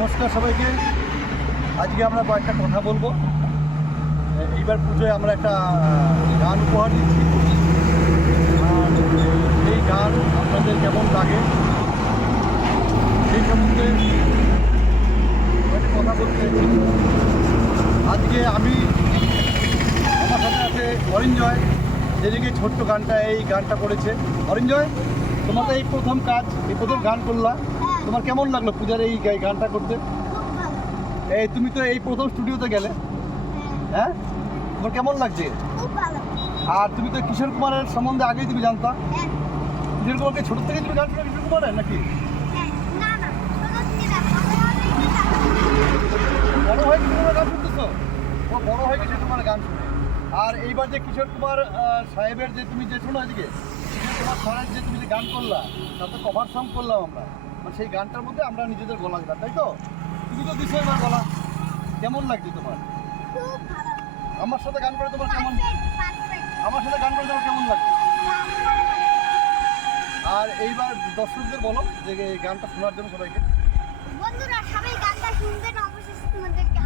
নমস্কার সবাইকে। আজকে আমরা কয়েকটা কথা বলবো। এইবার পুজোয় আমরা একটা গান উপহার দিচ্ছি, আর এই গান আপনাদের কেমন লাগে সেই সম্বন্ধে কয়েকটা কথা বলতে। আজকে আমার সাথে আছে অরিঞ্জয়, যেদিকে ছোট্ট গানটা এই গানটা করেছে। অরিঞ্জয়, তোমার তো এই প্রথম কাজ, এই প্রথম গান করলা, তোমার কেমন লাগলো পূজার এই গানটা করতে? এই তুমি তো এই প্রথম স্টুডিওতে গেলে, হ্যাঁ, তোমার কেমন লাগছে? আর তুমি তো কিশোর কুমারের সম্বন্ধে আগেই তুমি জানতা? কিশোর কুমারকে ছোট থেকে তুমি গান শোনো কিশোর কুমারের নাকি? বড় হয়ে কিশোর কুমার গান শুনতেছো? ও বড় হয়ে কিশোর কুমারের গান শুনে। আর এইবার যে কিশোর কুমার সাহেবের যে তুমি যে শোনো আজকে, কিশোর কুমার সাহেব যে তুমি যে গান করলা, তাতে কভার সং করলাম আমরা, মানে সেই গানটার মধ্যে আমরা নিজেদের গলা দিলাম, তাই তো? তুমি তো দিছো এবার গলা, কেমন লাগছে তোমার? আমার সাথে গান করে তোমার কেমন? আমার সাথে গান করে তোমার কেমন লাগছে? আর এইবার দর্শকদের বলো যে এই গানটা শোনার জন্য সবাইকে। বন্ধুরা সবাই গানটা শুনবেন, অবশ্যই তোমাদেরকে